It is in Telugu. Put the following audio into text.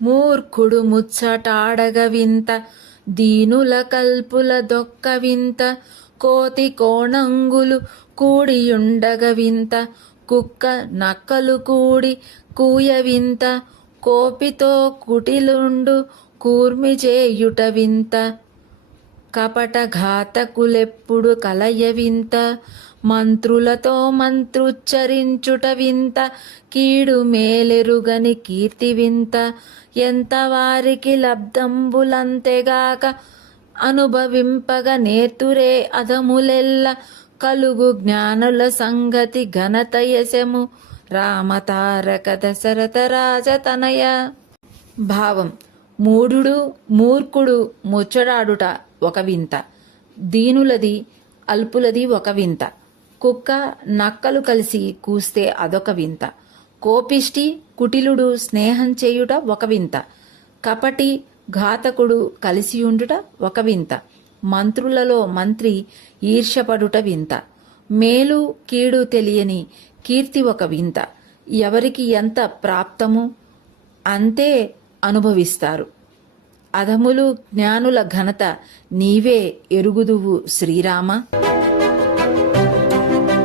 మూర్ఖుడు ముచ్చటాడగ వింత, దీనుల కల్పుల దొక్క వింత, కోతి కోణంగులు కూడియుండగ వింత, కుక్క నక్కలు కూడి కూయ వింత, కోపితో కుటిలుండు కూర్మి చేయుట వింత, కపట ఘాతకులెప్పుడు కలయ వింత, మంత్రులతో మంత్రుచ్చరించుట వింత, కీడు మేలెరుగని కీర్తి వింత, ఎంత వారికి లబ్ధంబులంతెగాక అనుభవింపగ నేర్తురే అధములెల్ల, కలుగు జ్ఞానుల సంగతి ఘనత యశము, రామతారక దశరథ రాజతనయ. భావం: మూఢుడు మూర్ఖుడు ముచ్చడాడుట ఒక వింత, దీనులది అల్పులది ఒక వింత, కుక్క నక్కలు కలిసి కూస్తే అదొక వింత, కోపిష్టి కుటిలుడు స్నేహం చేయుట ఒక వింత, కపటి ఘాతకుడు కలిసియుండుట ఒక వింత, మంత్రులలో మంత్రి ఈర్ష్యపడుట వింత, మేలు కీడు తెలియని కీర్తి ఒక వింత, ఎవరికి ఎంత ప్రాప్తము అంతే అనుభవిస్తారు. అధములు జ్ఞానుల ఘనత నీవే ఎరుగుదువు శ్రీరామ.